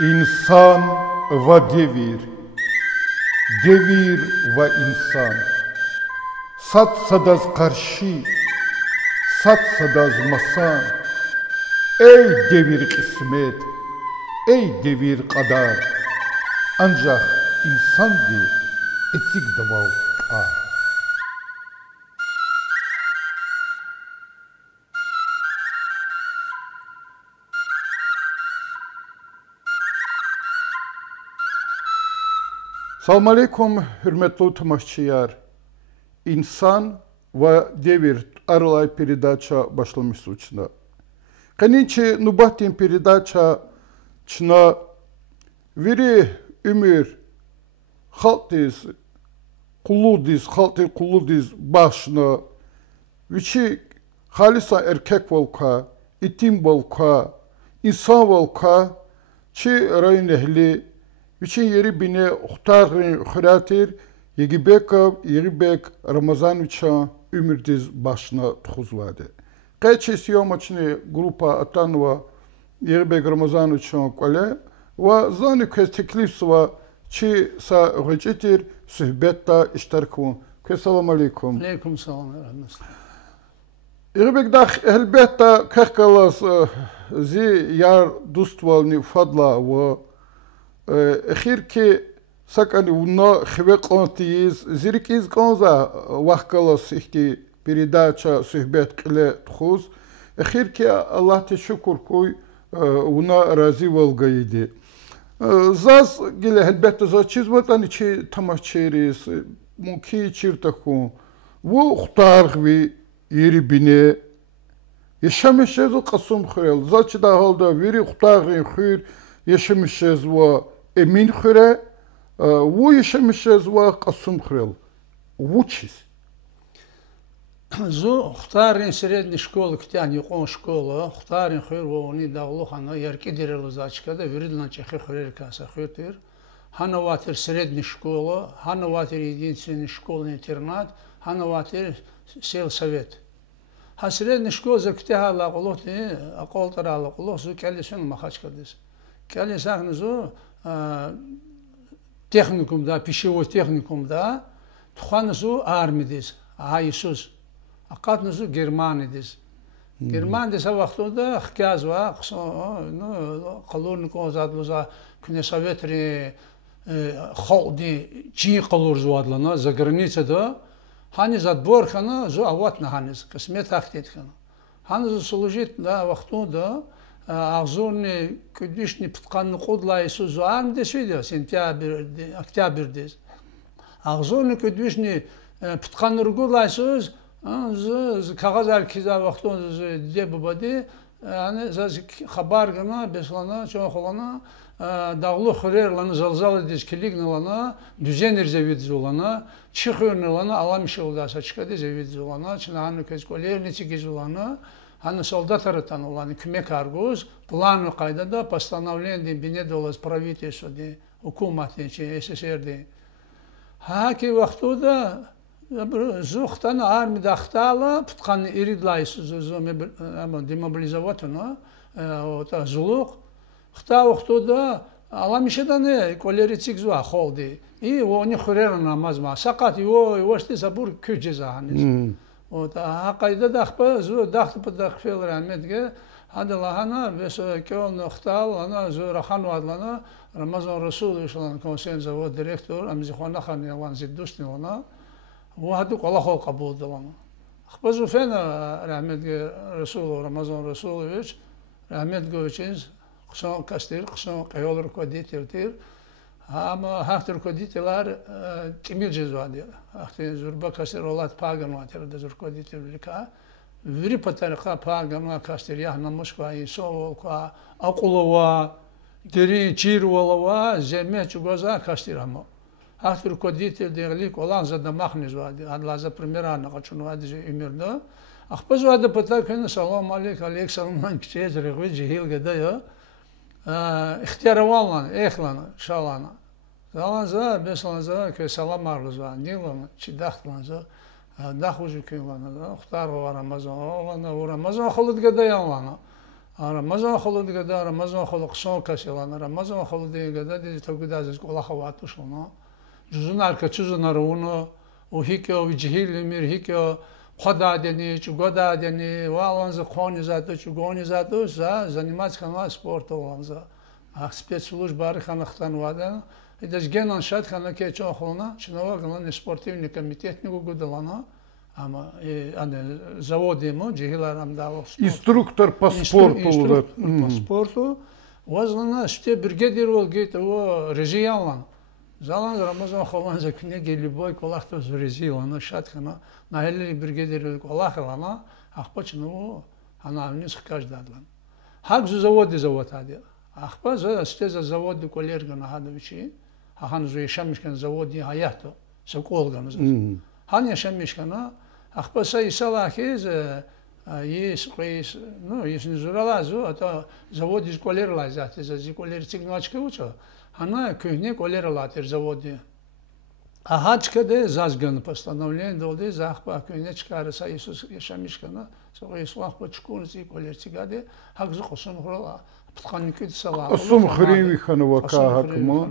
İnsan ve devir, devir ve insan. Sat sadaz karşı, sat sadaz masan. Ey devir kısmet, ey devir kadar. Ancak insan bir etik davav kar. Selamun Aleyküm, hürmetli tamaşçılar. İnsan ve devir aralay передача başlamış suçuna. Kanınçı nubatin передача çına veri ümür haltiz kulludiz başına viçi halisa erkek volka, itim volka, insan volka, çi rayın ehli Viçin yeri bine uhtağın xıratir, yegibek Ramazan viçan ümürdiz başına tuxuzvadı. Qayçı siyomaçını grupa atanva yegibek Ramazan viçan kole ve zanı kez teklif va çi sa gıcıtir sühbetta iştarkun. Selamun Aleyküm. Aleyküm selam. Yegibek dah elbette kahkalas zi yar dostvalni fadla ve أخير كي سكاني ونا خبقانتيز زيركيز كانزا وحكالا سيحكي передача صحبت قلة تخوز أخير كي الله تشكر كوي ونا رازي والغايدي زاز جله هلبت زاز چیز وطنی چی تماشچیریز ممكن چیرتکون و اختارغوی یری بینه yaşamışız o kasım xırel zaçı da halda veri اختارغین خیر yaşamışız ve emin xire, bu yaşamışız ve kasım xirel. Учись. Зо хтарин средней школы, ктян юкон школа, хтарин хыр вони даглухана ярки дерел зачкада виридlan чехи хырер каса хытыр. Ханаватер средней школа, ханаватер единственный школьный интернат, ханаватер сельсовет. Ха средней школа за ктяга лаглох не, аколтара лаглох зо келесен махачкадес. Келесахнызо техникумда, пищевой техникумда, туханызо армидес, айсус. Акатнызо Германидес. Германидес вақтода хказва, қалорникон задлоза күне советри халди чин қалорзуадлана за границада, хани задборхана зо аватна ханис, касмет хахтеткана. Ханызо служит да вақтода Ağzını küdüşni pıtkanlı kodlayısı zuan desiydi oktyabrdes. Ağzını küdüşni pıtkanlı kodlayısı kağız erkiza vaxtın de babadi yani zaz haber gana beslana çok olana dağlı xırerlanı zalzal ediz kiligналана düzenir zevediz olana çıxırnılana alamışı oldasa çıkadı zevediz olana çınağını kezkolerni çikiz olana Они солдаты там уланы кумек аргуз, плану кайдада постановление бинедолаз правительства де hükümeti СССР де. Хаки вақтуда зухтан арми дахтала пткан иридлайс демобилизоватуна ота зулук. Хта вақтуда аламишедане колерицик зуа холди. И они хурер намазма. Сакат его шти забур күжезаханис. Вот, а кайда дахпа зу дахпа дахфел рамедге хадалахана бес кеон нохтал ана зу рахан вадлана Рамазан Расулович лан консен завод директор амзихона хан ялан зиддушни лана ваду колахол кабул далана ахпазу фена рамедге Расулов Рамазан Расулович рамедге учиз ксон кастир ксон кайолр кодитертир Ama haftır koditeler timil cezvadi. Haftır zurba kasır olat pagan vatir da zur koditelika. Viri patarika pagan kasır yahna Moskva iso ka akulova deri çirvolova zeme çugoza kasır ama. Haftır koditel derlik olan zada mahniz vadi. Adlaza primera na kaçun vadi ümirde. Akpaz vadi patakın selam aleyküm kçez regvi cihil gada ya. İhtiyarvallan, ehlan, şalana. Zalanza, beslanza, köy salam arlıza, nilana, çidahtlanza, dahucu kıyılana, uhtar o Ramazan, olana o Ramazan, xolud gada yanlana. Рамазан холодига, Рамазан холод касилана, Рамазан холодига, тогда колахавату шуно. Жузунар качузунаруно, ухикё виджхил мир хикё ходадени, чугодадени, валанза хонизату, чугонизату, заниматься канал спортом, спецслужба арханахтанвада. И даже генон шатхана кечо холна, чинова главный спортивный комитет не угодилана. Ама завод ему, джихиларам давал. Инструктор по спорту. Инструктор по спорту. Возлана, что бригадировал где-то режиялан. Залан Рамазан холан за книги любой колахтос резилана шатхана. На хелли бригадировал колахлана, ахпачну, она вниз каждадлан. Хакзу завод адил. Ахпа за стеза завод коллерга на хадовичи. Ахан зуи шамишкан заводи хаято. Соколган. Ханя шамишкана. Ахпаса исалахиз есть, ну, если не зуралазу, а то завод из колерла зате, за колер цигночка учо. Она кухне колерлатер заводе. А хачкаде зазган постановление долде захпа кухне чкарса Иисус шамишкана. Согой слах почкунси колер цигаде, хакзу косон хрола. Птханикит сала. Сум хриви ханова кахакмо.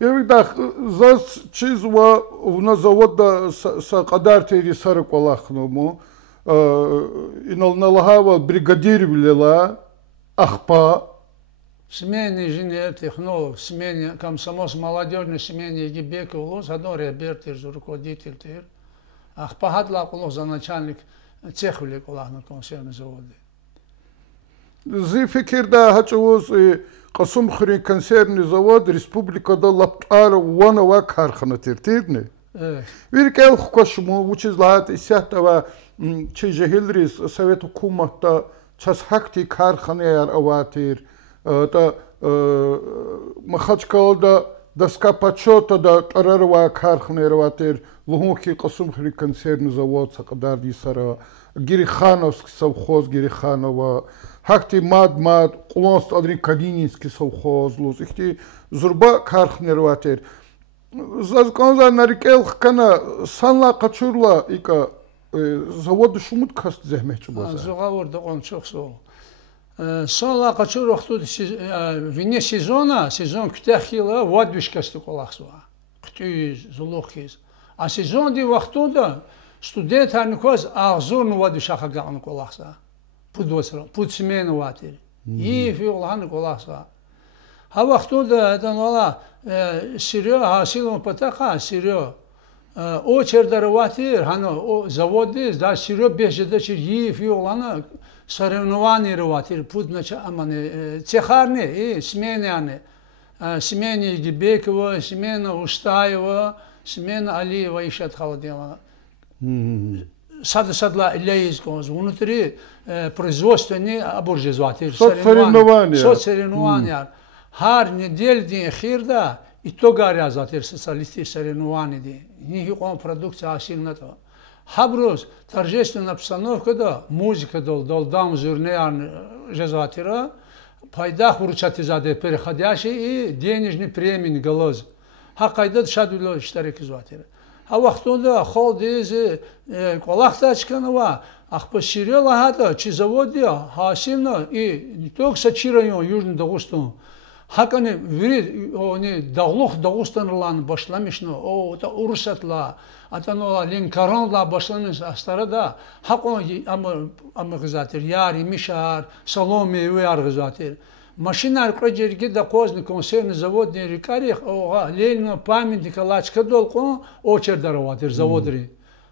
Я видах зас чизва на завода са qadarteri sarı kolaknomu иналналахава бригадир билела ахпа смене инженер технолог смене комсомольск молодежной смене Егибек улус одно ребертер руководитель тер ахпа хадла улус за начальник цеха леколах на консервном заводе зи фикирда хачуз Qasum Xri konservni zavod Respublikada laptar vanava karxana tertirni. Virkel xukoshmu uchiz lahat isyatava çejehilris Sovet hukumatda ças hakti karxana yar avatir ta Makhachkalda daska почета da tararva karxana yar avatir Luhunki Qasum Xri konservni zavod saqadar disara Girikhanovsk совхоз Girikhanova Hakti mad Qulonst adri Kalininski совхоз luz ихти zurba karxnervater Zazkanza narikel khana sanla qaçurla ika zavod shumut kast zehmetçi baza Zogavurda on çok soğuk Sanla qaçur vaqtu vine сезон kütəxila vadvişkasti qolaqsva Qtüz zuluqiz A сезон di vaqtuda Студент арникоз агзурну ваду шаха ган колахса. Пудвосра, пудсмен ватер. И фиолан колахса. Ha вахтуда данала сирио хасилом патаха сирио. О чердар ватер, хано о заводи да сирио бежеда чир и фиолана соревнования ватер. Пуднача амане цехарне и сменяне. Смена Егибекова, смена Устаева, смена Алиева и Шатхаладела. Садла Ильяизкоз, внутри производственные оборжезватели. Соцсоревнования. Хар недель день хирда, и то горязатер социалисты соревнования. Никакой продукции сильно-то. Хабрус, торжественная обстановка, да, музыка дал дам журнеян жезватера, пайдах вручатизаде переходящий и денежный премий голоз. Хакайдат шадуло штарики зватера. А вахтунда холдиз колахтачканова ахпаширела хата чи заводия хасимна и не только сачирайон южный Дагестан хакане вирит они Дагестанлан башламишно о та урсатла атанола линкаранла башламиш астарада хакон ама гзатер яри мишар саломи уяр гзатер Машина аркаджерги да козный консервный завод не рекарих, ога Ленина памятник лачка долко очердароватер заводри.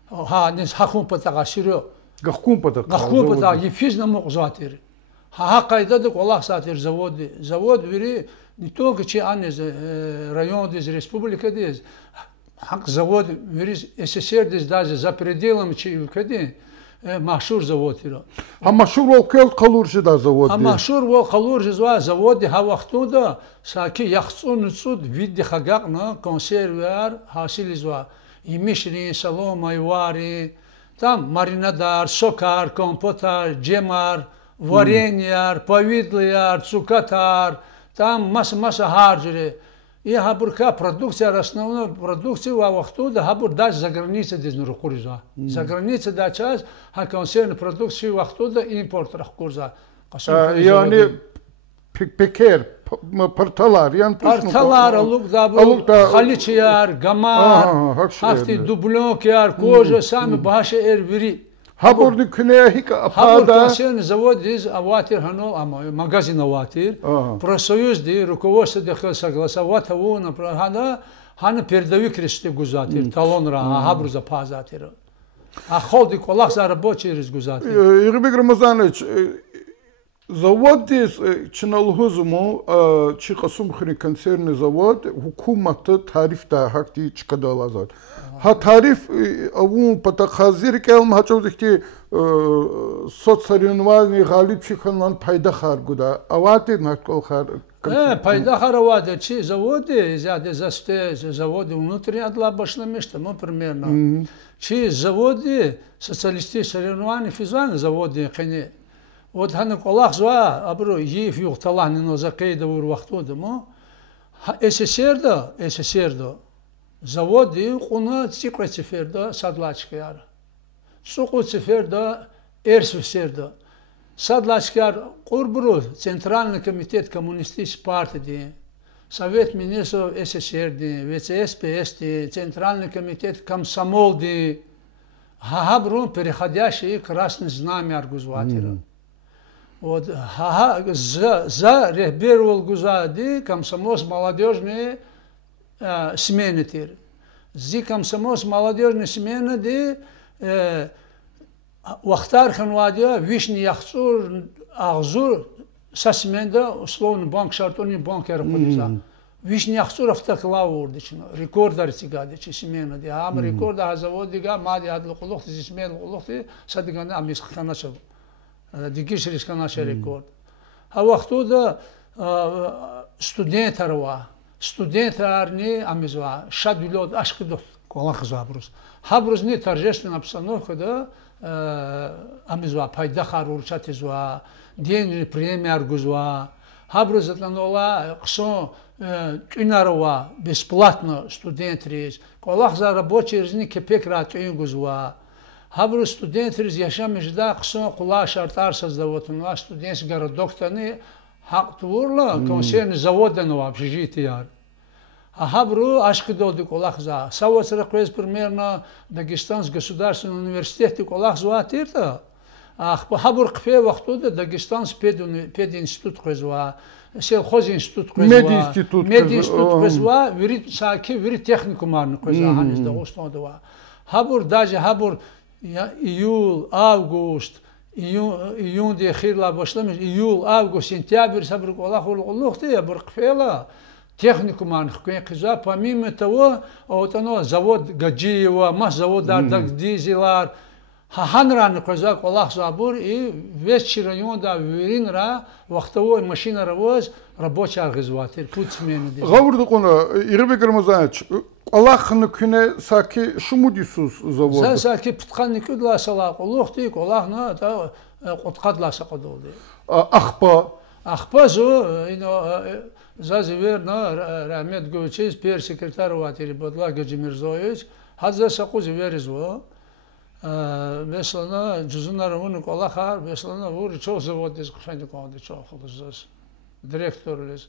Ха не хахун патага широ. Гахкун патага. Ефизна мокзатер. Ха кайда да колах сатер заводи. Завод вери не только че анез район из республика дез. Хак завод вери СССР дез даже за пределами че ülkede. Машур заводира. А машур волкел қалуржи да заводи. А машур вол қалуржи заводи ха вақтуда саки яхцун цуд види хагак на консервер хасили зва. И мишри салом айвари там маринадар, сокар, компотар, джемар, вареньяр, повидлияр, цукатар, там масса харджери. И хабурка продукция, основная продукция во вахтуда хабур даже за границей здесь не рухуриза. За границей да час, а консервная продукция вахтуда импорт рухуриза. Yani Peker, partalar, yani partalar, Haliçyar, Gamar, hafti Dublonkiyar, Koja, sami Başı Erviri. Haburni Küneye hik Habur консервный завод из аватир ханол, магазин аватир. Профсоюз ди руководство дехал согласовать его на хана передовик решили гузатир, талон ра, хабру запазатир. А холди колах за рабочий резгузатир. Игорь Рамазанович, завод здесь Чиналхузму, Чихасумхри консервный завод, хукумата тариф да хакти чкадалазат. Ha tarif avun patakazir kelm haçovdaki sotsarınvani galip çıkanlan payda harguda avati nakol har payda haravada чи заводы зяде засте заводы внутри отла башламешта мы примерно чи заводы социалистические соревнования физуальные заводы хане вот хана колах зва абро ев юхталан но закейда ур вахтода мо СССР заводы куна цикла циферда садлачкар суку циферда эрсвсерда садлачкар курбру Центральный комитет коммунистической партии Совет министров СССР ВЦСПС Центральный комитет комсомол хабру переходящий красный знамя аргузватира вот за рехбервал гузади комсомол молодежные смены тир. Зи комсомол молодежные смены ди вахтар ханвадия вишни яхцур агзур со сменда условно банк шартони банк яраходиза. Вишни яхцур автоклав урдично рекордар цигадичи смены ди. Ам рекорда завод дига мади адлу кулухт зи смен кулухт садигана амис ханашо. Дигиш рисканаша рекорд. А вахтуда студентарва студентарни амизва шадвилот ашкидот колах забрус хабрус не торжественная обстановка да амизва пайдахар урчатизва денежные премии аргузва хабрус атанола ксо тюнарова бесплатно студентрис колах за рабочий резни кепекра тюнгузва хабрус студентрис яшамижда ксо кула шартар создавотунва студентский городок тани Хактурла консервный завод на общежитие. А хабру ашкидоды колахза. Савоцера квез примерно Дагестанский государственный университет колахза тирта. А хабур кфе вахтуда Дагестанский пединститут квезва. Селхоз институт квезва. Мединститут квезва. Вирит саки вирит техникум арны квезва. Ханис да основдова. Хабур даже хабур июль, август. июнь де хирла башлам июль август сентябрь сабр колах улухты я буркфела техникум анхкuen кыза помимо того вот оно завод Гаджиева мас завод Ардак дизелар ханран кыза колах забур и весь район да веринра вахтовой машина равоз рабочий аргизватер путь смены говорду кона Игорь Рамазанович Аллахны күне саки шумудисус заводы. Саки птханны күдла салак улухты колахна та qotkadla saqodoldi. Ахпа зо ино зазверна Рахмет Гучиз пер секретарь ватери Бодла Гаджимирзоевич хаза сақуз веризво mesela cüzünlerin kolakar mesela vur çok zavod des kıfaydı kaldı çok olacağız direktörler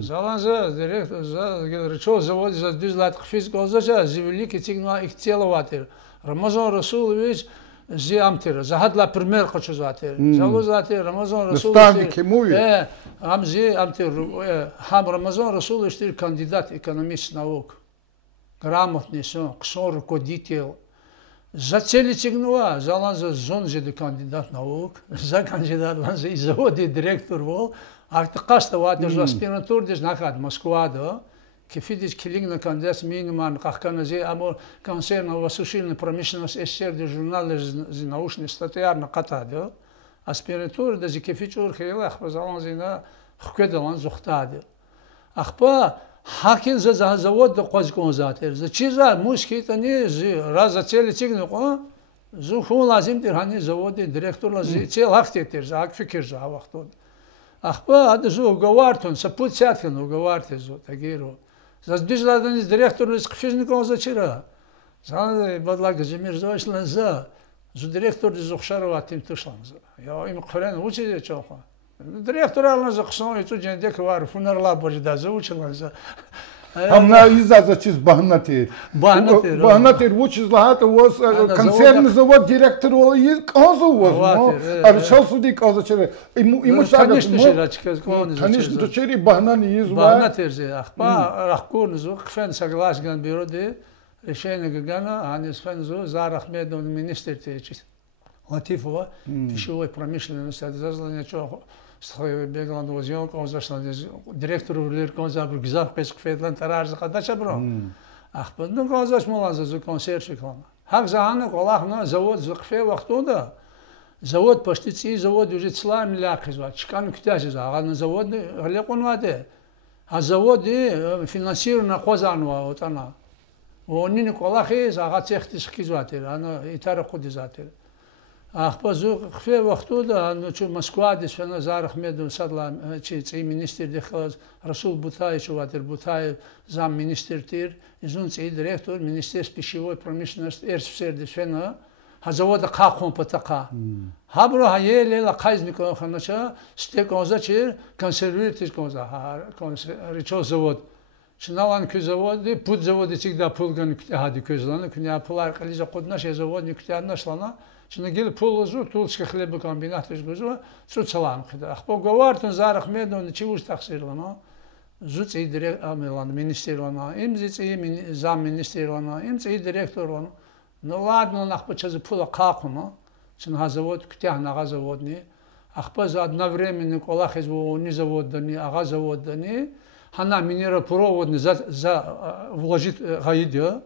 zalanza direktör za çok zavod za düzlat kıfiz kalacak zivli ki çıkma ihtiyacı vardır Ramazan Rasuluviç ziyamtır zahadla primer kaçızatır zavozatır Ramazan Rasuluviç amzi amtır ham Ramazan Rasuluviç kandidat ekonomist nauk грамотный ксо руководитель за цели цигнуа заланза зонжеди кандидат наук за кандидат ланза и заводи директор вол артыкаста ватер за аспирантур дес нахад Москвада кефидис килингна кандидат миниман кахканази амо консервно-воссушительная промышленность СССР де журнале научный статьяр на катаде аспирантур дес кефичур хейла заланзина хкедалан зухтаде ахпа Хакин за завод да қозгон затер. За чиза мушкита не раз за цели цигну ко зуху лазим тер хани заводи директор лази цел хактер за фикер за вақтод. Ахпа ад зу уговартон сапут сятхан уговарте зу тагиро. За дижладан директор лис қфижникон за чира. За Бодла Гаджимирзоевич за زو ديريكتور دي زخشارو اتيم تشلانز يا ام قرن وجه تشوخ ديريكتور الله زخصون يتو جندك وارفون الله بردا زو تشلانز Hamna izazа чиз бахнатер. Бахнатер учиз лахата was концерн завод директор и каза was. А шалсуди каза чере. Ему шага. Конечно, то чери бахнани из бахнатер зе ахпа рахкун зу хфен согласен бироде решение гана анис фен зу зар ахмедов министр течис. Латифова пищевой промышленности зазлanya чо беглан возьон конзашна директор улер конза бургзав песк федлан тарарз кадача бро ахпа ну конзаш молаза зу концерт реклама хак захана колахна завод зукфе вақтода завод почти завод уже цла миллиакизва чкан ктяжа аган завод леконваде а завод финансирован қозанва отана онни колахи ага цехтис кизватер ана итара худизатер ахпазу хфе вақтода ну чу Москва дис фена зар ахмедов садла чи министр дехаз Расул Бутаев ватер Бутаев зам министр тир изун чи директор министерства пищевой промышленности эрсфер дис фена хазавода қақон патақа хабро хаеле ла қайзников ханача стеконза чи консерватив конза речо завод чиналан ку завод пут заводи чигда пулган ктади көзлана күня пулар қалижа қоднаш завод никтанашлана Шнагил пулозу тулшка хлебокомбинат жгузу цуцалан хида ахпо говортун зар ахмедов чивуш тахсирлана зуц и директор амелан министрлана имзиц и зам министрлана имзиц и директорлана ну ладно нахпо чазы пула қақуна чин хазавод ктяхна газаводни ахпо за одновременно колахиз они заводдани ага заводдани хана минеропроводни за вложит гаидио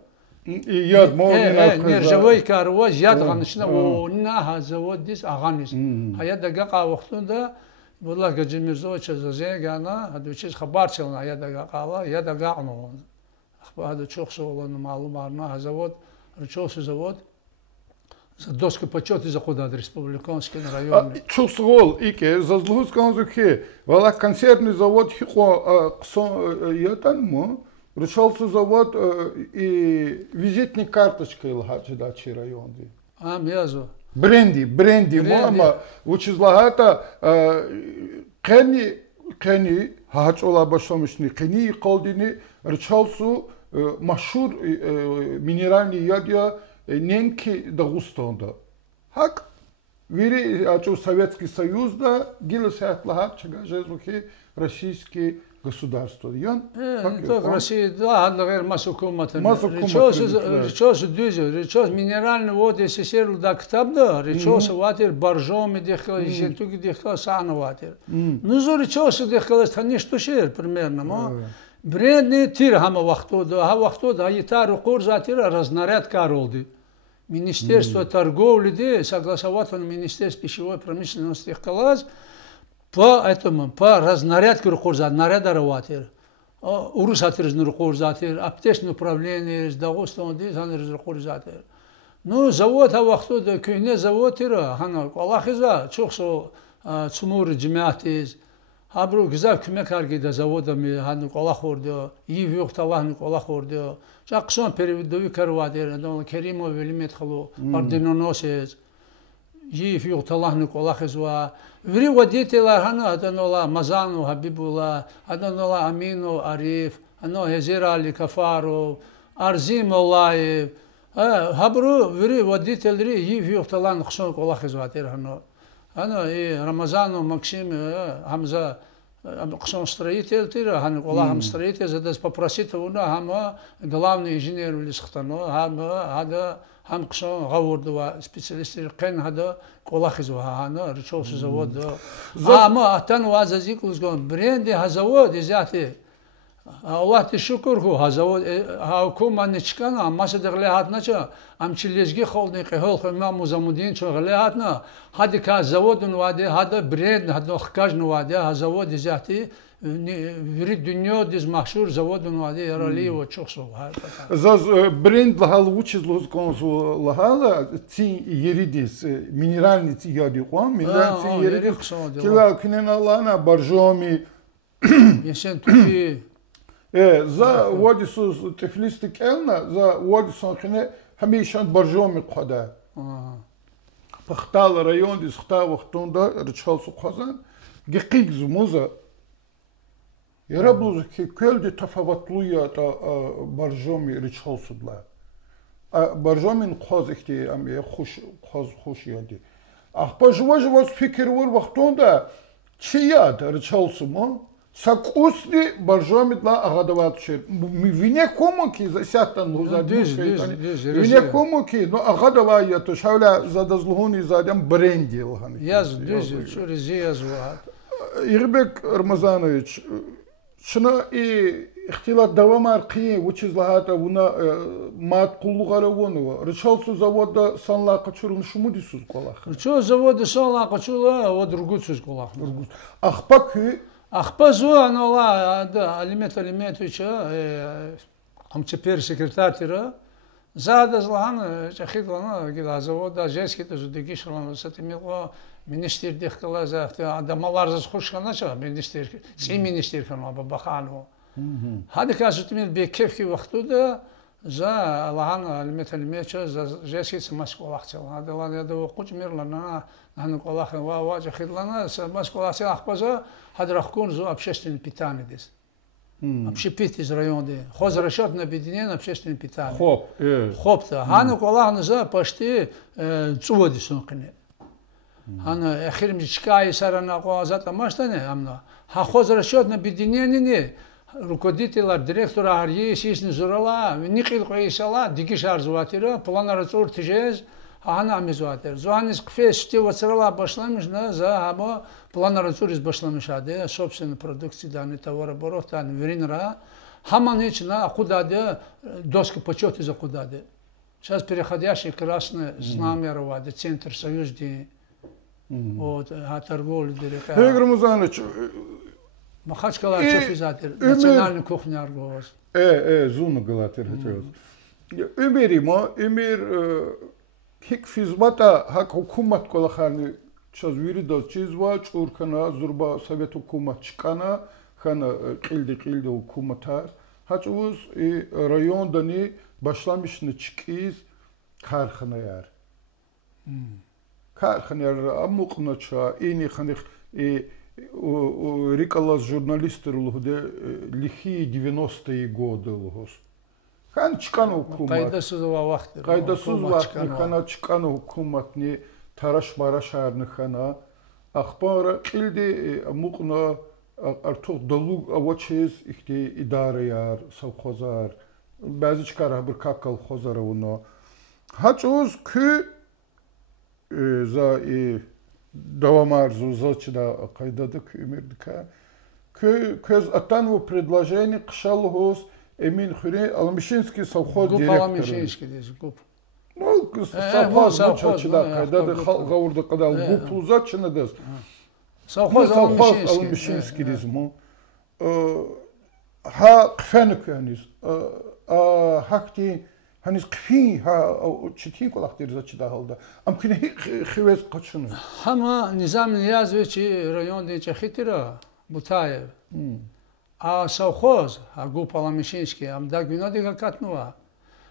яд молодина нержавой карвоз яд ганышна на завод дис аганис хаяд даqa вақтунда булла гажимирзо чазазе гана адучиз хабар челна яд даqa яд даqa ахбад чохсо олон малум арна завод рчос завод за доска почёты захода республиканский район чухсол ике зазлусканзуке вала консервный завод хиқо қсон ятанмо Рычался завод и визитной карточкой Лхачидачи районе. Мязо. Бренди, мама, учизлагата, кени, хачола башомишни, кени колдини, рычалсу машур минеральный ядья ненки дагустонда. Хак, вири, ачу Советский Союз да, гилесят лахат, чагажезухи, российский государство. Россия, да, например, массукуматан. Речос дюзю, речос минеральный воды СССР да ктабда, речос ватер баржоми дехал, жентуги дехал сана ватер. Ну зо речос дехал стани что шер примерно, мо. Брендный тир хама вахтода, айтару курзатира разнаряд каролди. Министерство торговли де согласовано Министерство пищевой промышленности хкалаз. По разнарядке рухурзат, наряда раватер. Урусатер рухурзатер, аптечное управление, Дагостан, дизайн рухурзатер. Ну, завод, а вахту, да кюне завод, хана, Аллахиза, чухсо, цумур джимятиз, абру гза кюмекарги да заводами, хану Аллахурдо, Ивюхт Аллахну Аллахурдо, Жаксон переводови карватер, Керимов Велиметхалу, Ардиноносец, Ивюхт Аллахну Аллахизва, Ври водителя хана аданола Мазану Хабибула, аданола Амину Ариф, ано Хезира Али Кафаров, Арзим Аллаев, хабру ври водители Ивюхталан Хсон Колахизватер хано, ано и Рамазану Максим Хамза Хсон строитель тира, хано Колахам строитель, задас попросит уна хама главный инженер Лисхтано, хама هم قصون غورد و سپیشلیستی کن هدا کلاخیز و هانا رچوس زود اما اتن و عزیزی کلوزگان برندی هزود زیاده الله تشکر هو هزود ها کومان نچکن اما صدقلی هات نچه ام چلیزگی خالنی قهول خم موزمودین چون غلی هات نه هدی که زود نواده هدا برند هدا خکاج نواده هزود زیاده Вирит дуньё диз махшур завод нуаде ярали во чохсо. Заз бренд лахал учиз лозконсу лахала ци еридис минеральный ци яди қуам минеральный ци еридис кила кинен алана баржоми Есен туки за водису тефлисти келна за водисон кине хамишан баржоми қада Пахтал район из Хтавахтунда рычалсу Казан гекигз муза Яраблуз көлде тафаватлуя та баржоми рычалсудла. А баржомин қаз ихти ами хуш қаз хуш яди. Ахпа жуаж фикер вор вахтунда чияд рычалсумо сакусни баржомитла агадаватши. Вине комуки засятан лузадиш. Вине комуки но агадавая то шавля задазлугуни задям брендил хани. Яз düz çorizi yazvat. Ирбек Рамазанович شنا اختلاط دوام ارقی وچیز لحاظ اونا ماد قلوقاره ونو رچالسو زواد سانلا قچورون شمو دیسوز قلاخ Рчо заводы сала қачула о другуцуз колах. ахпакü Ахпа зу анола да Алимет ам теперь секретарь тира зада злан чахитлана гила завода жеските зудеги шлан сатимило министр дехкала захта адамалар зас хушкана ча министр си министр хана бабахану هذا كاسوت من بكيف كي وقتو ده زا لهنا المثل за جاسي سماسكو وقتو هذا لا ده وقت مير لنا نحن قلاخ واجه خدلنا سماسكو وقتو اخبزا هذا راح يكون زو общественное питание дес общепит из района де хоз расчет на объединение общественное питание хоп-то هانا قلاخ за почти цуводи сункне هانا اخيرم чкай сарана قوازата маштане амна хоз расчет на объединение не руководитель, директор арьи, сисни зурала, никил коисала, дикишар зуатира, планара цур тижез, ана мизуатир. Зуанис кфе штива царала башламиш, на за аба планара цур из башламишаде, собственно продукции даны товарооборот, тан веринра, хаманич на кудаде доска почета за кудаде. Сейчас переходящий красное знамя роваде, центр союзди, вот, торговли директор. Игорь Музанович, Махачкала чефизатир, национальный кухня аргоз. Зуна галатир хачоз. Умеримо, хик физмата хак хукумат колахани час виридо чизва чуркана зурба совет хукумат чкана хана қилди хукумата хачоз и район дани башламишны чкиз кархана яр. Кархана яр амуқнача ини ханих и Рикалас журналисты лихие 90-е годы. Хан чкану хукумат. Кайдасуз вахты. Хана чкану хукумат не тараш мараш арнахана. Ахпара килди мукна артуq далуг авачез ихти идара яр совхозар. Бәзі чкара бір какал хозара уно. Хачоз кü за и Давамар зузочда кайдадык умердика. Көз атанву предложение кшалгос Эмин Хуре Алмишинский совхоз директор. Алмишинский дес гуп. Ну, совхоз зочда кайдады гаурда кадал гуп узачна дес. Совхоз Алмишинский дезмо. Ха кфенк янис. Хакти Hanız kfi ha çitin kolaktir zaçda halda. Amkine xivez qaçını. Hama Nizam Niyazovich rayon de Chexitira Butayev. A совхоз, а ГУП Аламишинский, ам да гвинодига катнуа.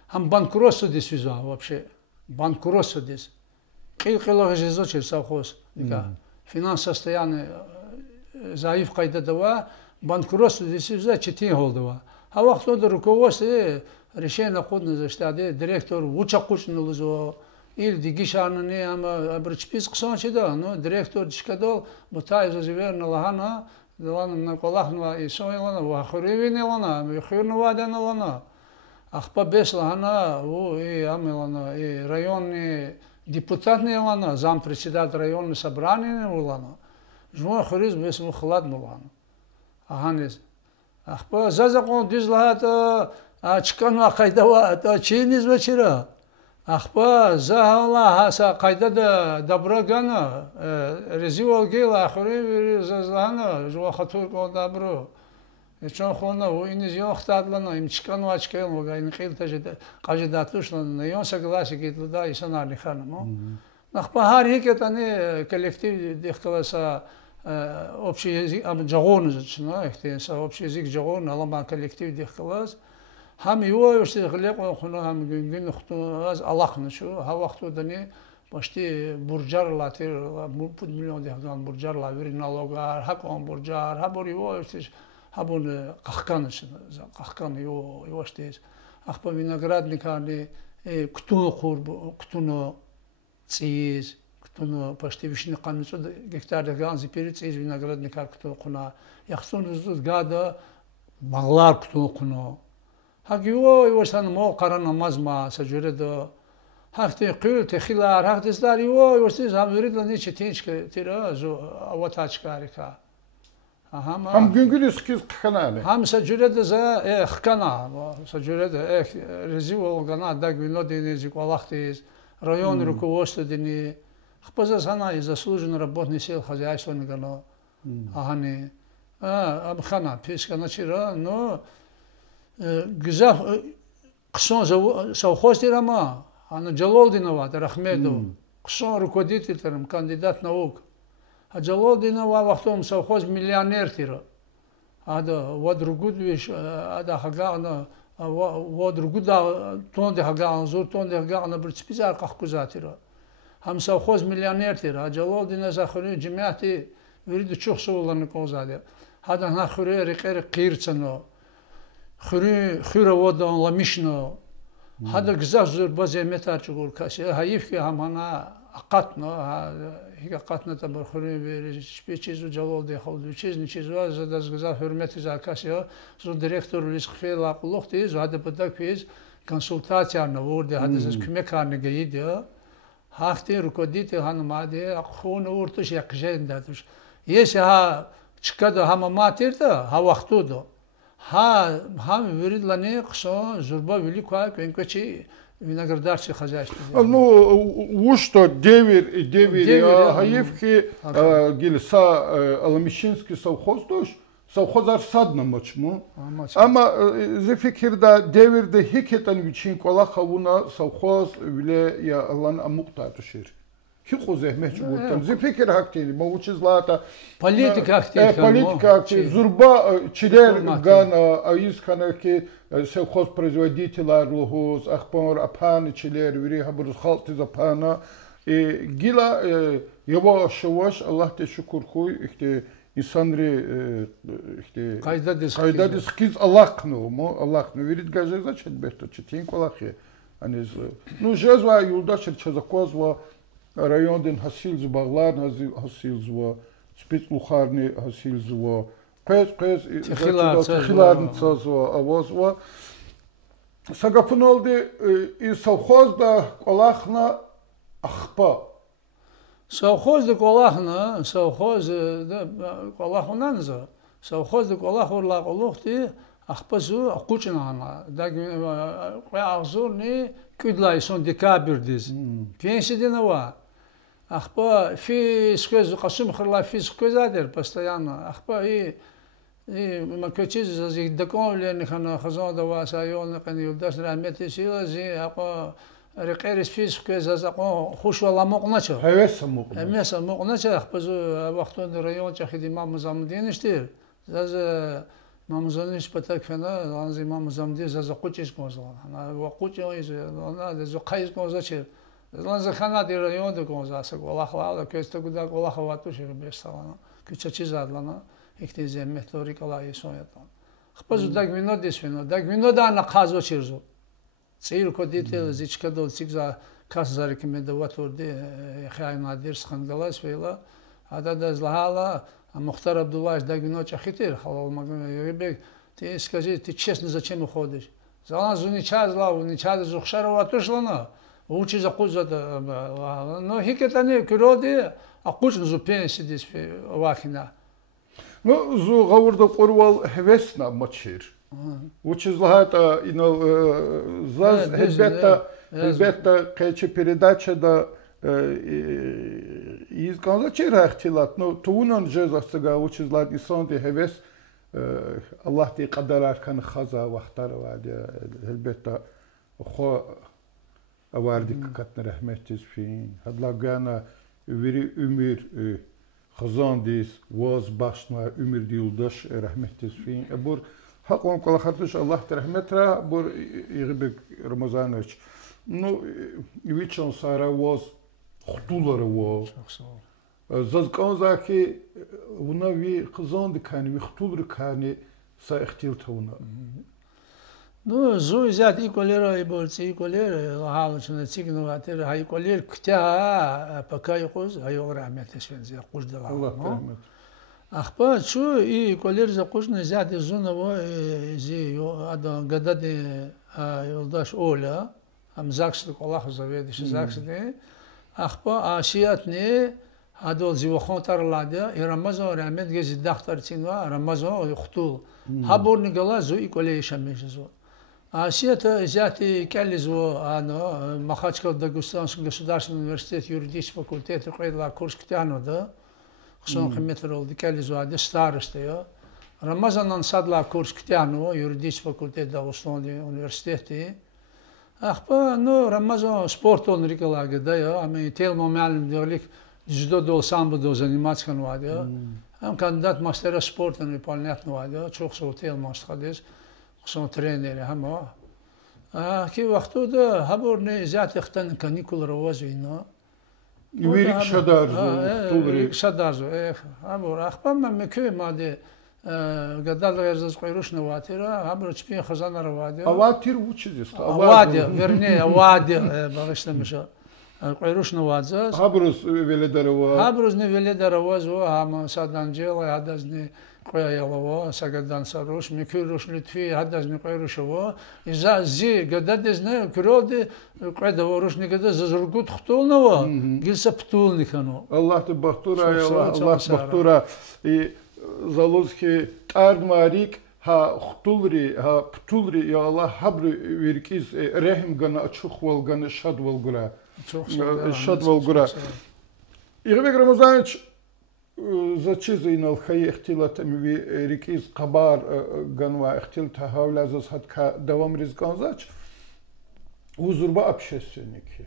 Ам банкротство здесь визуа вообще. Банкротство здесь. Қилқилығы жезочи совхоз. Финанс состояние заиф кайдадава, банкротство здесь визуа читин холдава. А вақт ода руководство решение ходно заштаде директор учакучны лузо или дигишарны не ама бричпис ксанчи да, но директор дишкадол Бутаев зазивер на лагана, лана на колахна и сойлана, вахуревине лана, вихурну вадена лана. Ахпа бес лагана, и амелана, и районный депутат не лана, зампредседатель районный собрание не лана. Жмо хуриз бес мухлад лана. Аханез. Ахпа зазакон дизлата Чкану кайдава чиниз вечера. Ахпа захала хаса кайдада добрагана резивал гела ахури зазлана жуа хатур ко добро. Ечон хона уиниз йохтадлана им чкану ачкел мога ин хилтажда каждатушна на ён согласие туда исанали ханамо. Ахпа хар хикетане коллектив дехкаласа общий язык жагон зачна ихтеса общий язык жагон алама коллектив дехкалас هم يوش تغلق وخنا هم جن خطو از الله نشو ها وقت دني почти буржар латир пуд миллион дехган буржар лавир налогар хакон буржар хабори воштиш хабун қахканыш қахкан йоштис ахпа виноградникани ктуно хур ктуно циз ктуно почти вишни қанцо гектар деган зипери циз виноградникар ктуно қуна яхсон рузуд гада мағлар ктуно қуно хаги йошан мо қара намаз ма саҷуредо هفته قیل تخیلار هفته داری و واسه زمینی دنی چه تینچ که تیرا زو آواتاچ کاری که هم گنگلیس کیز خنانه هم سجوره دزا خکنا سجوره ده رزی و گنا داگوینو دینیزی колахтиз район руководство дини хпаза сана заслуженный работный сил хозяйства гано ахани абхана пешкана чира но гза қсон совхоз дирама Анна Джалолдинова, Рахмедов, Ксон, руководитель, кандидат наук. А Джалолдинова вахтом совхоз миллионер тира. Ада вот другу виш, ада хагана, вот другу да тон де хагана, зур тон де хагана брцпизар кахкуза тира. Хам совхоз миллионер тира. А Джалолдина захури джимяти вириду чухсуланы козаде. Ада нахури рекер кирцано. Хура водан ламишно. هذا جزاز بازي متر تقول كاسي هايف كي همانا قطنا هيك قطنا تبرخوري بيش چیزو جواب ده خود چیز نچیزو از جزاز حرمت زاکاسي زو دايركتور ريسك فيلا قلوختي زو هذا بدك فيز консультация نورده هذا از كمكان جيد هاختي ركوديتي هانماده خون ورتش يقجين داتش يسها چقدر هم ماتيرده ها وقتودو هم ورد لانه قصة زربا ولی کوه کنکوچی виноградарче хозяйство. Ну, что девер, хаев ки гильса аламишинский совхоз тоже совхоз арсадна мачму. Ама зе фикирда деверде хикетан вичин кола хавуна совхоз виле я алан амуктар тушир. Хико зехмет чугуртан. Зе фикир хактини, могучи злата. Политика актив. Политика актив. Зурба чилер гана аизхана ки совхоз производителя лухоз ахпор апан чилер вири хабур халти запана. Гила его шаваш Аллах те шукур хуй ихте insanları işte kayda diskiz Allah'ını verit gazeta çetberto çetin kolakye hani ну жезва юлдашер чазаkozva rayondin hasilz bağlar hasilzva spetsluharni hasilzva qez tıxilarni çazva avozva sagapın oldu совхоз da kolakna ахпа Совхоз de колахна, совхоз de колахунанза, совхоз de колахурла колухти, ахпазу акучнана, да агзур не кудлай сон декабрдиз. Пенсидинова. Ахпа фи скоз қасым хырла фи скозадер постоянно. Ахпа и макочиз за деконлен хана хазан да васайон кан юлдаш рахмети силази ахпа رقيرس فيس كذا زقون خوش والله مقنعة. هوس مقنعة. هميس مقنعة أخبزو وقتون الريون تأخذ إمام مزامدين إشتير. زاز إمام مزامدين شبتك فينا لانز إمام مزامدين زاز قوتش كونزا. أنا وقوتش يويز أنا زاز قايز كونزا شير. لانز خنا دي الريون ده كونزا سك والله خلاص كيست كودا والله خواتو شير بيستوانا. كيتش چیزاد لنا اكتيزه مهتوريك الله يسويتا. أخبزو داك منو ديس فينا داك منو دا نقازو شيرزو. Цир кодител зичкадол цигза касзар кимедават орди хай надир схангалас вела адада злахала Мухтар Абдуллаевич дагино чахитер халал магнебек ты скажи ты честно зачем уходишь залазу не чазла не чаз зухшарова тушлана учи за кузада но хикетане кроди акуч зупен сидис вахина ну зу гавурда корвал хевесна мачир Учизлагата заз хебета кече передача да из конзачер ахтилат но туунан жезасга учизлаг исонди хевес Аллах ти qadarlar kan khaza вахтар вади хебета хо аварdik katna rahmetiz fin hadlagana veri ümür khazandis was başna ümür yoldaş rahmetiz fin abur حقهم كل خاطرش الله ترحمتها بور يغبك رمضانش نو يويتشون سارا واز хтулары во. Çok sağ ol. Зазканзаки уна ви хзанды кани ви хтулры кани са ихтилтауна. Ну, зу зят и колера и борцы и колера, галочно цигну атер, хай колер ктя пока йоз, айо рахмет швензе куждала. Аллах рахмет. Ахпа чу и колер за кужны зят зуново зи ада гададе yoldaş Ola, am Zakslık Allah zavedi şu Zakslık. Ахпа ашиятни адол зивохонтарлада и Рамазан рахмет гези дахтар цинва Рамазан хтул. Хабурни гала зу и коле шамешзу. Асията взяти Келлизу, Махачкал Дагестанский государственный университет, юридический факультет, қойдыла курс ктяну, да, қсон қиметр олды Келлизу, аде старосты, я. Рамазаннан садла курс ктяну, юридический факультет Дагестанский университет. Ахпа, ну, Рамазан спорт он рекалаги, да, я, ами телмо мялим дерлик, джудо дол самбо дол заниматься кануади, я. Ам кандидат мастера спорта выполнять нуади, я, чох со телмо стхадис. Son treneri ama. Ki vakti da habur ne zaten kanikul ravazina. Üverik şadarzu, üverik şadarzu. Habur akpam mekü madi gadal yazız koyruş nevatira. Habur çpiye khazana ravadi. Avatir uçiz. Avadi, verni avadi bağışlamışa. Koyruş nevadzaz. Haburuz veledarava. Haburuz ne veledaravaz o ama sadancela hadazni قوي سجدان سروش مكروش لطفي هذا زني قيروش هو إذا زي قدد زنا كرود قيد وروش نقدر زرقود خطولنا هو جلس بطولني كانوا الله تبختورا يا الله تبختورا زالوزكي تارد ماريك ها خطولري ها بطولري يا الله حبر ويركيز رحم جنا أشوخ والجنا شاد والجرا شاد والجرا يغبي رمضانش زاتشيزين الخي اختلاط مي ريكيز قبار غنوا اختلاط حول از هات دوام رزقان زاч huzurba общественники.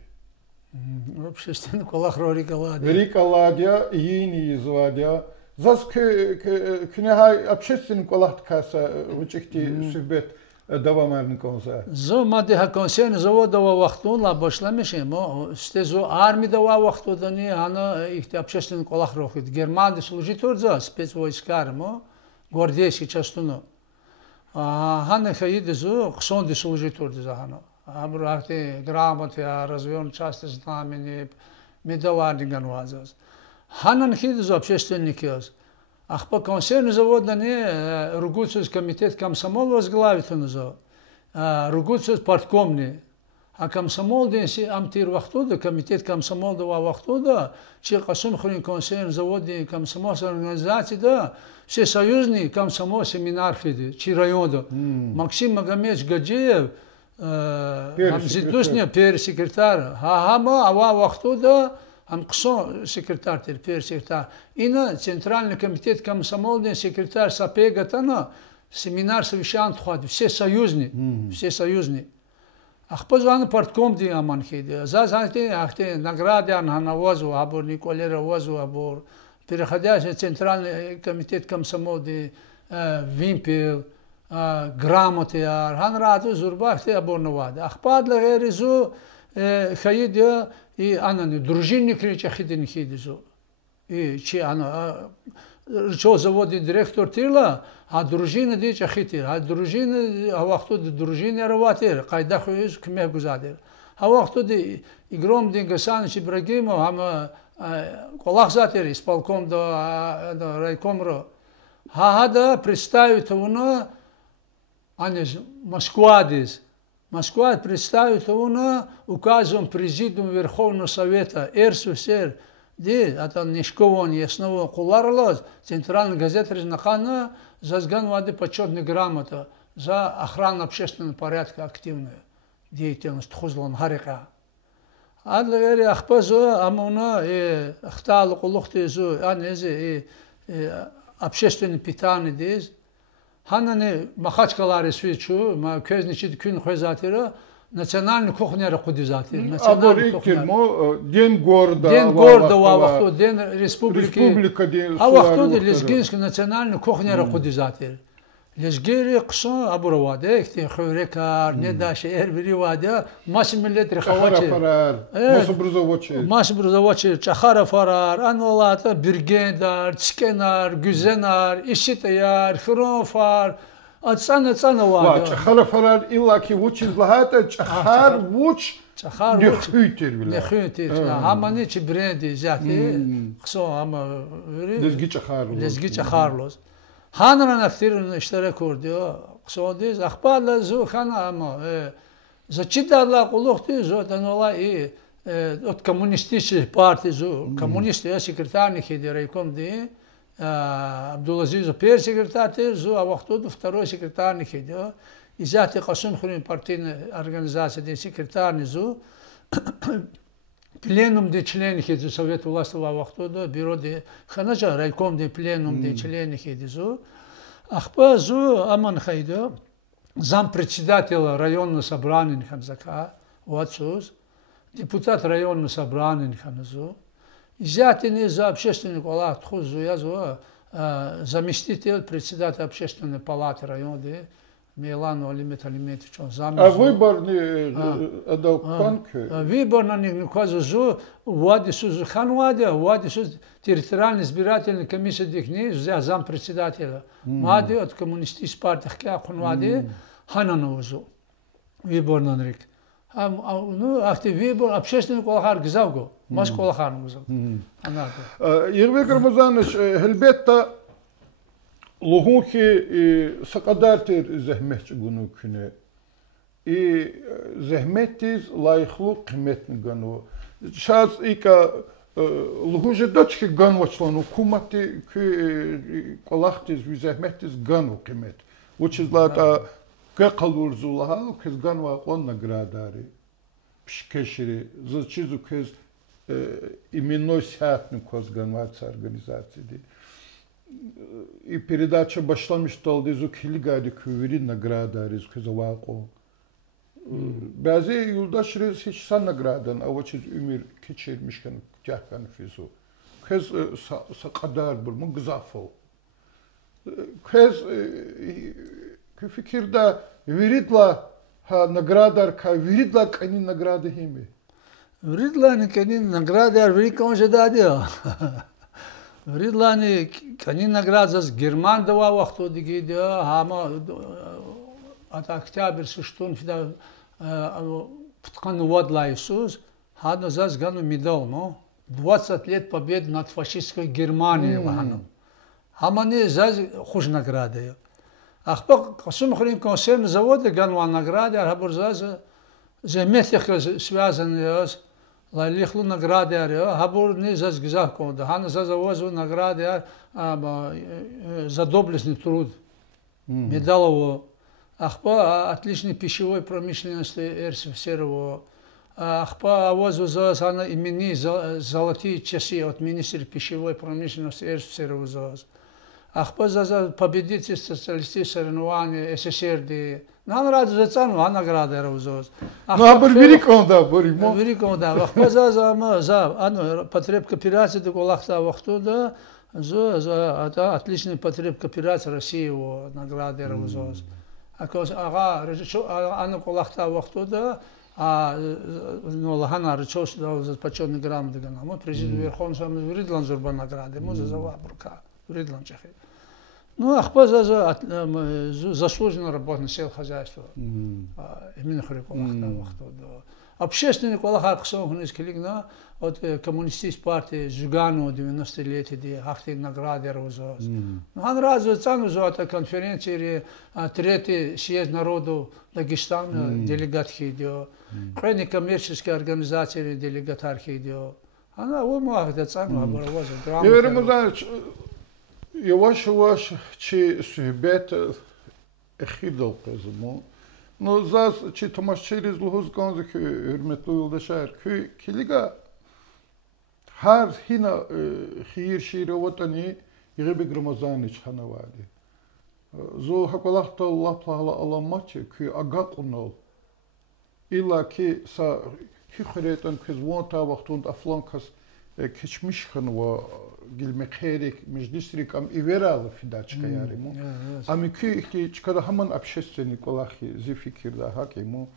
Общественник Allah рорикаладя. Рикаладя yini izvadя. Зас кнега общественник Allah ткаса учихти sübet devamlarını konser. Zo madde ha konser zavod dava vaqtunla başlamışım o işte zo armi dava vaqtudani ana общественник Allah rohid Germandi служитор за спецвойскармо гвардейский частуно. Хана хаиде zo ксонди служитор за хана. Абрахте грамоте развён части знамени медоварни ганвазас. Ханан хиде zo общественник ёс. Ах по консервный завод не ругуцус комитет комсомол возглавит он за ругуцус парткомни а комсомол денси амтир вахтуда комитет комсомол да вахтуда чи қасым хрин консервный завод комсомол организации да все союзный комсомол семинар фиди чи райода Максим Магомедович Гаджиев амзидусня пер-секретарь хама ава вахтуда Ам ксо секретарь терпер секретарь. Ина центральный комитет комсомольный секретарь сапегатана семинар совещан тхуад все союзни, все союзни. Ах позваны партком ди аманхиди. Зазанте ахте награды анханавозу абур Николера возу абур. Переходящий центральный комитет комсомольный вимпел грамоты ханраду зурбахте абур навад. Ах падла геризу хаидя и она не дружинник речь ахиден хидизу. И че она что заводит директор тила, а дружина дичь ахитир, а дружина а вахту дружина раватир, кайда хуиз кме гузадир. А вахту игром дин Гасанович Ибрагимов, ама колахзатир исполком до райкомро. Хада представит уна, они Москвадис. Москва представит уна указом президиум Верховного Совета РСФСР, где это нишкован ясного куларлаз центральная газета Резнахана за сганвады почетной грамота за охрану общественного порядка активную деятельность хузлан харика. Адлери ахпазу амуна и ахтал кулухты зу анези общественное питание дез. Ханане Махачкалари свечу, ма köznичит күн хозатира национальный кухня рахудизатир. Национальный кухня. День города. День города вахту, день республики. Республика день. А вахту лезгинский национальный кухня рахудизатир. لشجيري قصون أبو روادة كتير خوريكار نداش إربري وادا ماش ملت رخواتي فرار ماش برزواتي ماش برزواتي تشخارة فرار أنولات برجندار تسكنار جزنار إشتيار خرونفار أتصنع وادا تشخارة فرار إلا كي وتش زلهات تشخار وتش نخيتر بلا نخيتر هماني تش برندي زاتي خصو هما لزجي تشخارلوز هانرا نفتير اشترك كرديو قصوديز أخبار زو خانا أما زتشيدا لا قلوختي زو تنولا от коммунистической партии زو коммунисты я секретарь нихиди райком ди Абдулазизов первый секретарь زو а вахту второй секретарь нихиди изяти قسم خورين партийной организации ди секретарь زو пленум де член хиди совет власти ва вахту до бюро де ханаja райком де пленум де член хиди зу ахпа зу аман хайдо зам председателя районного собрания ханзака ватсуз депутат районного собрания ханзу изятины за общественный палат хузу я зу заместитель председателя общественной палаты района Милану Алимет Алиметович, он замер. А выбор не отдал панке? Выбор на них указывал, Вади Сузу Ханвади, Вади Суз территориальной избирательной комиссии дихни, зам председателя. Мади от коммунистической партии Ханвади, Ханановузу. Выбор на них. Ну, а ты выбор общественный колхар гзавго, маш колхар гзав. Ирвек Рамазанович, Хельбетта Лугунки сакадартер зехмет гуну күне. И зехметтиз лайхлу кыметни гану. Шаз ика лугунже дочки ганвачлану кумати ки колахтиз зехметтиз гану кымет. Учиз лата кекалур зулаха кез ганва он наградари. Пшкешири зачизу кез именной сятну коз ганваца организации. И передача başlamıştı oldu zukilgadi küveri nagrada rizkı zavaqo. Bazı yoldaşlar hiç san nagradan avaçız ümür keçirmişken cahkan fizu. Kız sakadar bir mu gzafo. Kız fikirde viridla ha nagradar ka viridla kanin nagrada himi. Viridla kanin nagrada veri konje dadio. Вридлани кани награда с Герман дава вахту диги хама от октябрь суштун фида птқан вадла Иисус хадно заз гану медал но 20 лет победы над фашистской Германией вахану хамани заз хуш награда ахпа қасум хрин консервный завод гану награда хабур заз земетих связанный Лихлу награды арио, хабур не за сгизах конда, хана за завозу награды за доблестный труд. Медалово. Ахпа отличной пищевой промышленности РСФСР. Ахпа авозу за хана имени золотые часы от министра пищевой промышленности РСФСР. Ахпа за победитель социалистических соревнований СССР. Нам раду за цену, а награда равзоз. Ну, а великонда, боримо. Великонда. Вахпа за потреб кооперации до колахта вахту да, за отличный потреб кооперации России его награды равзоз. Ага, ана колахта вахту да, ну лахана речос да за почетный грамоты гана. Мы президент Верховный Совет Вридлан зурба награды, мы за завабурка Вридлан чехи. Ну, ахпа заслуженно работа на сельхозяйство. Именно хриколахта вахту. Общественный колахар ксонгнис килигна от коммунистической партии Жугану 90-летие ахтиг награды равзоз. Ну, он разу цану за это конференции третий съезд народу Дагестана делегат хидио. Крайне коммерческие организации делегат архидио. Она умахта цану оборовоза драма. Yavaş çi sohbet xidal qızımı. No zaz çi tamaşçıyız luhuz ganzı ki hürmetli yoldaşlar ki kiliga her hina xiyir şiiri vatani yığıbı Ramazan iç hanavadi. Zo hakolahta Allah plahla alamatçı ki aga qunal. İlla ki sa hi xireytan kız vanta vaxtund aflankas geçmiş kanva gilmek herek meclisrik am iveralı fidaçka yarimu. Am ki çıkada hemen общественник olahi zifikirde hakimu.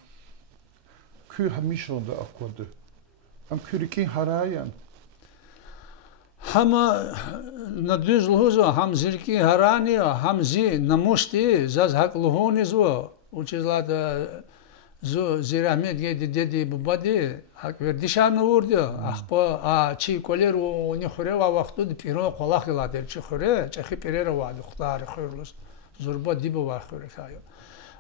Kü hamişonda akwadı. Am kürikin harayan. Hama nadüz luhuzo ham zirki harani ham zi namushti zaz hak luhoni zo uçizlada zo zirahmet gedi dedi bubadi hak verdişan vurdu ahpa a çi koler o ne xure va vaqtu de piro qolaq ilader çi xure çi pirera va xtar xurlus zurba dibo va xure kayo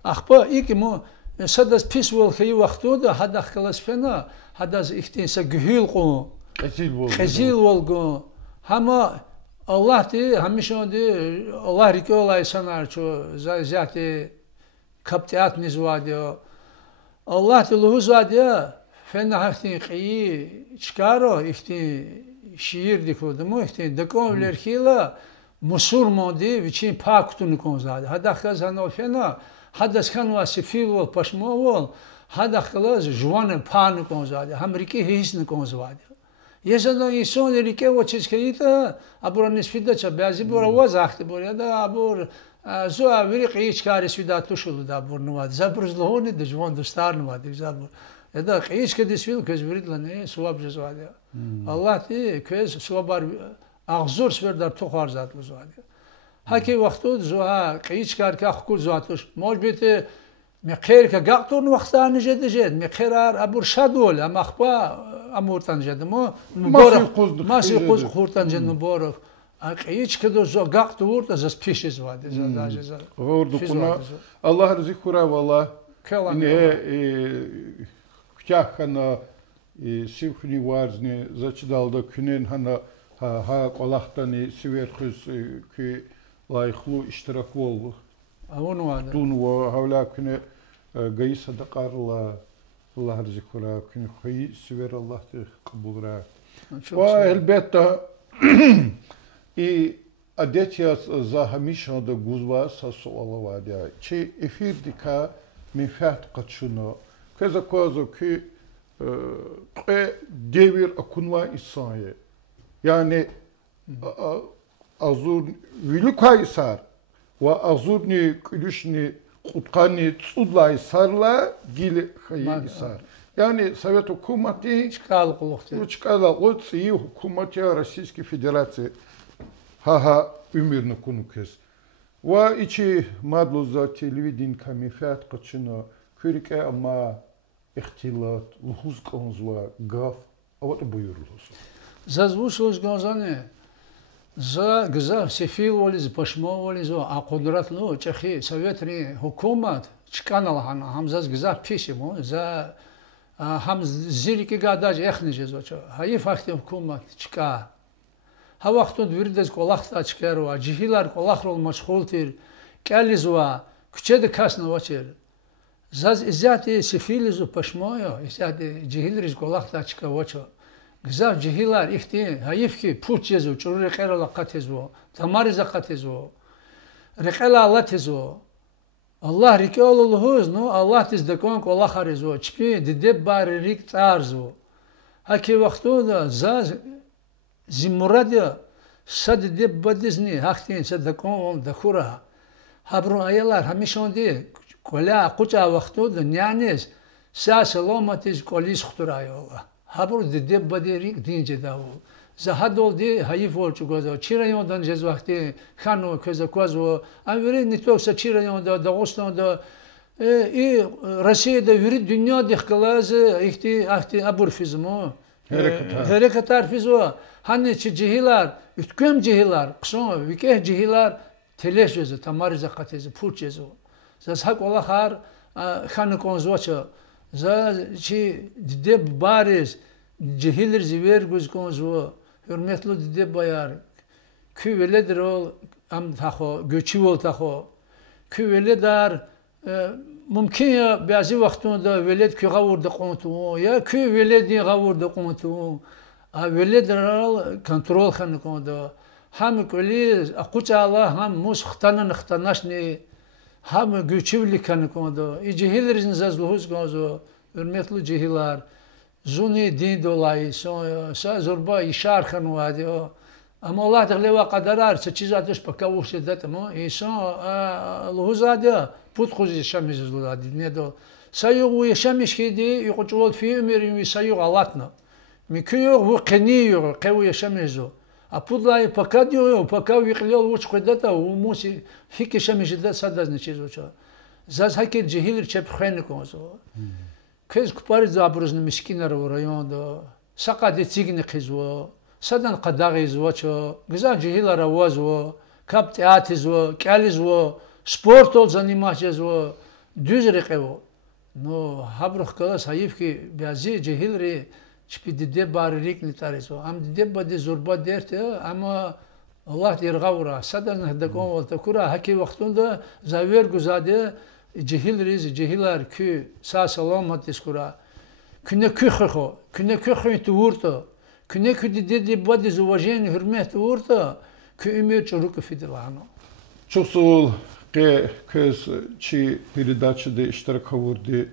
ahpa ikimu sadas pis vol xey vaqtu da hadak klas fena hadas ihtinsa gühül qo Xezil volgu Hama Allah di hamişon di Allah rike olay sanar ço zati kaptiat nizvadio Allah di luhuz vadia fena haftin qiyi çıkaro ihti şiir dikudumu ihti dekon lerhila musur modi viçin paktunu konzadi hada khazano fena hada skan vasifil vol pashmo vol hada khlaz jwan pan konzadi hamriki hisn konzadi Yaşadan insan erike o çizkeyita abura nisfida çabazi bura wazakti bura da abur zo avri qiyiç kari svida tuşulu da abur nuvad zabruzlohoni de jvan dostar nuvad zabur ya da qiyiç ke disvil kezvirid lane swab jazvad Allah ti kez swabar ağzur sverdar toxar zatlı zvad haki vaqtu zo qiyiç kar ka xukul zatuş mojbeti مقير كقطون وقتان جد جد مقرار أبور شادول أما أخبا أمورتان جد مو مبارك ما سيقوز خورتان جد مبارك أكيد كده زو قطور تزاس بيشز واده زاد غورد كنا الله رزقنا والله إنه كأخنا سيفني وارزني زاتشدالدا كنن هنا ها قلاختاني سيفرخس كي لايخلو اشتراك والله Tun ve havla küne gayı sadakarla Allah rızıkura küne kayı süver Allah te kabulra. Ve elbette adet yaz zahamişa da guzva sasu Allah ya. Çi efir dika menfaat kaçını. Keza kozu ki devir akunva İsa'ya. Yani azur vili kaysar. Ve azurni külüşni kutkani tsudlay sarla gili hayı sar. Yani Sovet hükümeti çıkalı iyi hükümeti Российской Federasyonu ha ümürünü konu kez. Ve içi madluza televidin kamifat kaçını körike ama ihtilat luhuz konzva gaf avat buyurulur. Zazvuşuz gazane За гза сефил волиз пашмо волизо а қудратлу чахи советри ҳукумат чиканал хана ҳамзаз гза пишимо за ҳам зирики гадаж эхнижезо чо ҳаи фахти ҳукумат чика ҳа вақту вирдез колахта чикаро ҷиҳилар колахрол машғултир кализва кучеди касна вачер заз изяти сефилизу пашмоё изяти ҷиҳилриз колахта чика вачо Gızav cihilar ihti hayif ki put cezu çuru rekela laqatezu tamariza qatezu rekela Allah tezu Allah rikeoluluhuz no Allah tizdekon kola kharizu çpi dide bari rik tarzu haki vaqtu da zaz zimurad sad de badizni haktin sadekon dakhura habru ayalar hamishon de kola qucha vaqtu da nyanes sa salomatiz kolis khuturayo Habur de baderik dince davu. Zahadol de hayif olçu goza. Çirayondan cez vakti khano köze kozo. Amveri nitoksa çirayonda Dağıstan'da Rusya'da veri dünya dehkalaz ihti abur fizmo. Hareketar fizo. Hani cihilar, ütkem cihilar, kson vikeh cihilar teleş cezi, tamari zakatezi, pul cezo. Zazhak ola har khano konzoça. Za çi dide bariz cihilir ziver göz konzo hürmetli dide bayar küveledir ol am taho göçü ol taho küveledar mümkün ya bazı vaktunda veled kü gavurda kontu ya kü veledi gavurda kontu a veledir ol kontrol khan kondu ham kuli aquça Allah ham mus xtanan xtanaşni ham göçüvli khan kondu cihillerin zazluhuz konzo hürmetli cihilar زوني دين دولاي سا زربا يشارخن وادي اما الله تغلوا قدرار تشيزاتش بكاوش دتمو انسان الهزاده بوت خوزي شاميز زودادي ندو سايو يشامش كيدي يقول في امر سايو غلطنا ميكيو وقنيو قوي يشاميزو ابودلاي بكاديو بكاو يقليو وش قدتا وموسي فيك شاميز دت سادز نشيزو زاز هكي جهيل تشب خينكو زو كيز كبار زابرزن مسكينر وريون ساقادي تيغني خيزو سدن قداغي زوچو غزا جهيل روازو كابتياتيزو كاليزو سبورتول زانيماچزو دوزريقو نو هابرخ كلاس هايفكي بيازي جهيلري شبيدي دبار ريك نتاريزو ام دبا زوربا ديرت اما الله يرغورا سدن هدكون وتكورا هكي وقتوندا زاوير غزاده جهيلريز جهيلار كو ساسلام تسكورا كنا كخخو كنا كخو تورتو كنا كدي بدي زواجين hürmet uğurda köyümü çocuk fidirlano. Çok sağ ol. Köz çi передачи de iştirak kavurdu.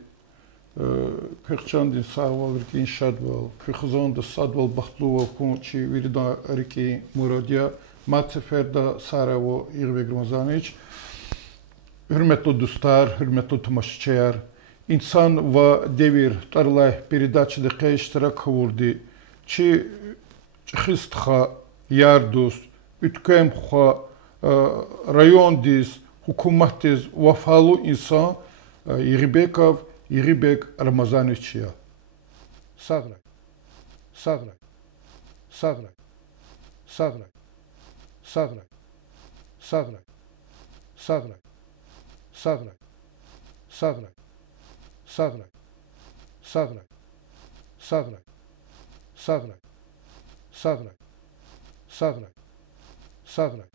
Kırkçandın sağ ol, rikin şadval. Kırkızonda sadval bahtluva kunçi virida riki Muradya. Matseferda Sarajevo İrveg Ramazaniç. Hürmetli dostlar, hürmetli tamaşaçılar. İnsan ve devir tarlay передачи iştirak kavurdu. Чи хистха ярдус үткемха райондис хукуматтис вафалу инсан Ирибеков Ирибек Рамазановича. Саграй, саграй, саграй, саграй, саграй, саграй, саграй, саграй, саграй, саграй, саграй, саграй. Саграй, саграй, саграй, саграй.